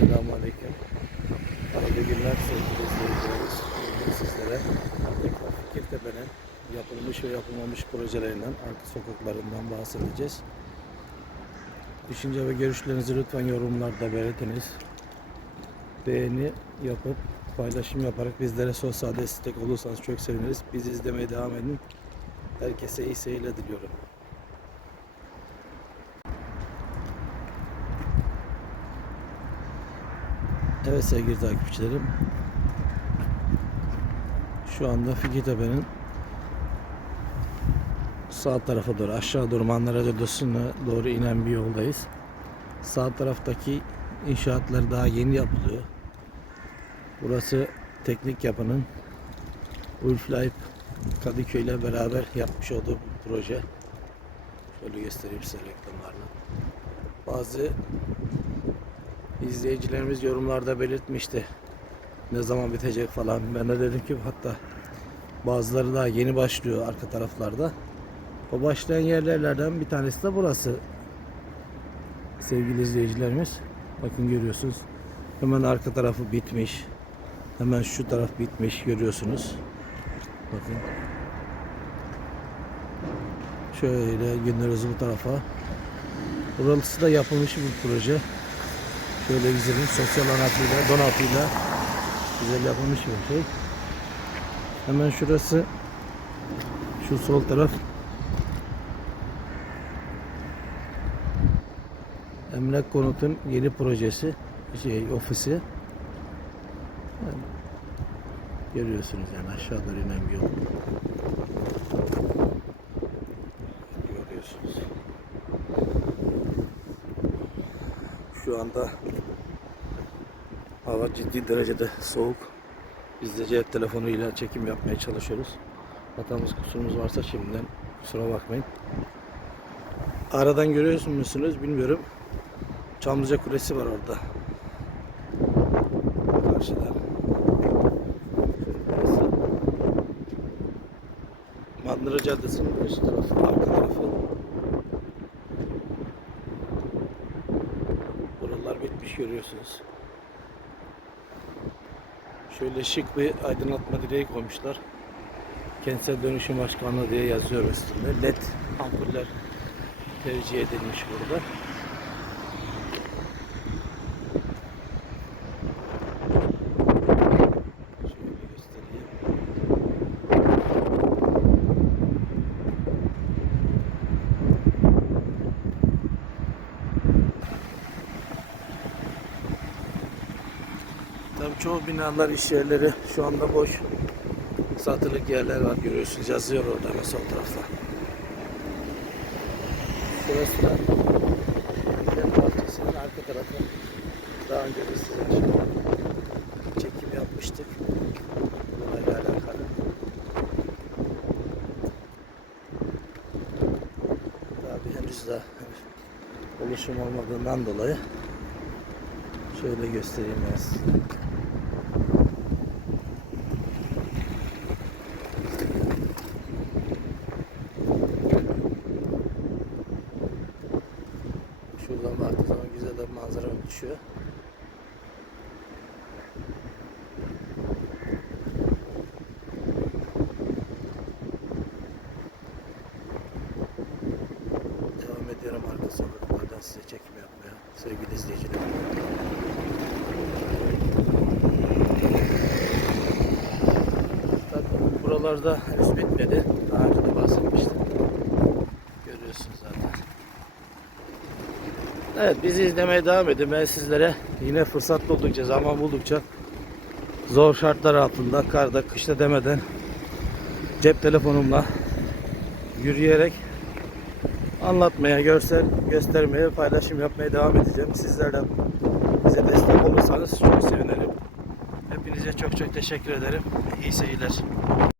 Selamünaleyküm. Hayırlı günler sevgili izleyicilerimiz. Bugün sizlere tekrar Fikirtepe'nin yapılmış ve yapılmamış projelerinden, arka sokaklarından bahsedeceğiz. Düşünce ve görüşlerinizi lütfen yorumlarda belirtiniz. Beğeni yapıp paylaşım yaparak bizlere sosyal destek olursanız çok seviniriz. Bizi izlemeye devam edin. Herkese iyi seyirler diliyorum. Evet sevgili takipçilerim, şu anda Fikirtepe'nin sağ tarafa doğru, aşağı doğru Mandıra Caddesi'ne doğru inen bir yoldayız. Sağ taraftaki inşaatlar daha yeni yapılıyor. Burası teknik yapının Ulf Life Kadıköy ile beraber yapmış olduğu bir proje. Şöyle göstereyim size reklamlarını. Bazı izleyicilerimiz yorumlarda belirtmişti ne zaman bitecek falan. Ben de dedim ki hatta bazıları daha yeni başlıyor arka taraflarda. O başlayan yerlerden bir tanesi de burası. Sevgili izleyicilerimiz, bakın görüyorsunuz. Hemen arka tarafı bitmiş. Hemen şu taraf bitmiş görüyorsunuz. Bakın. Şöyle gönderiyoruz bu tarafa. Burası da yapılmış bir proje. Şöyle güzelim sosyal anlatıyla, donatıyla güzel yapılmış bir şey. Hemen şurası, şu sol taraf Emlak Konut'un yeni projesi, ofisi. Yani, görüyorsunuz yani aşağı doğru inen bir yol. Görüyorsunuz. Şu anda hava ciddi derecede soğuk. Biz de cep telefonuyla çekim yapmaya çalışıyoruz. Hatamız kusurumuz varsa şimdiden kusura bakmayın. Aradan görüyor musunuz bilmiyorum. Çamlıca Kulesi var orada. Karşıda. Mandıra Caddesi'nin üst tarafı, arka tarafı. Buralar bitmiş görüyorsunuz. Şöyle şık bir aydınlatma direği koymuşlar. Kentsel Dönüşüm Başkanlığı diye yazıyor üstünde. LED ampuller tercih edilmiş burada. Şöyle göstereyim. Tabii çoğu binalar, iş yerleri şu anda boş. Satılık yerler var görüyorsunuz, yazıyor orada hemen sol tarafta. Burası da Fikirtepe bahçesinin arka tarafı. Daha önce de size çekim yapmıştık. Bunlarla alakalı. Tabii henüz de oluşum olmadığından dolayı şöyle göstereyim ben size. Şuradan baktığı zaman güzel bir manzara oluşuyor. Devam ediyorum arka sokaklardan size çekim yapmaya sevgili izleyiciler. Tabii buralarda henüz bitmedi. Daha önce de bahsetmiştim. Görüyorsunuz zaten. Evet, bizi izlemeye devam edin. Ben sizlere yine fırsat buldukça, zaman buldukça zor şartlar altında, karda, kışta demeden cep telefonumla yürüyerek anlatmaya, göstermeye, paylaşım yapmaya devam edeceğim. Sizler de bize destek olursanız çok sevinirim. Hepinize çok çok teşekkür ederim. İyi seyirler.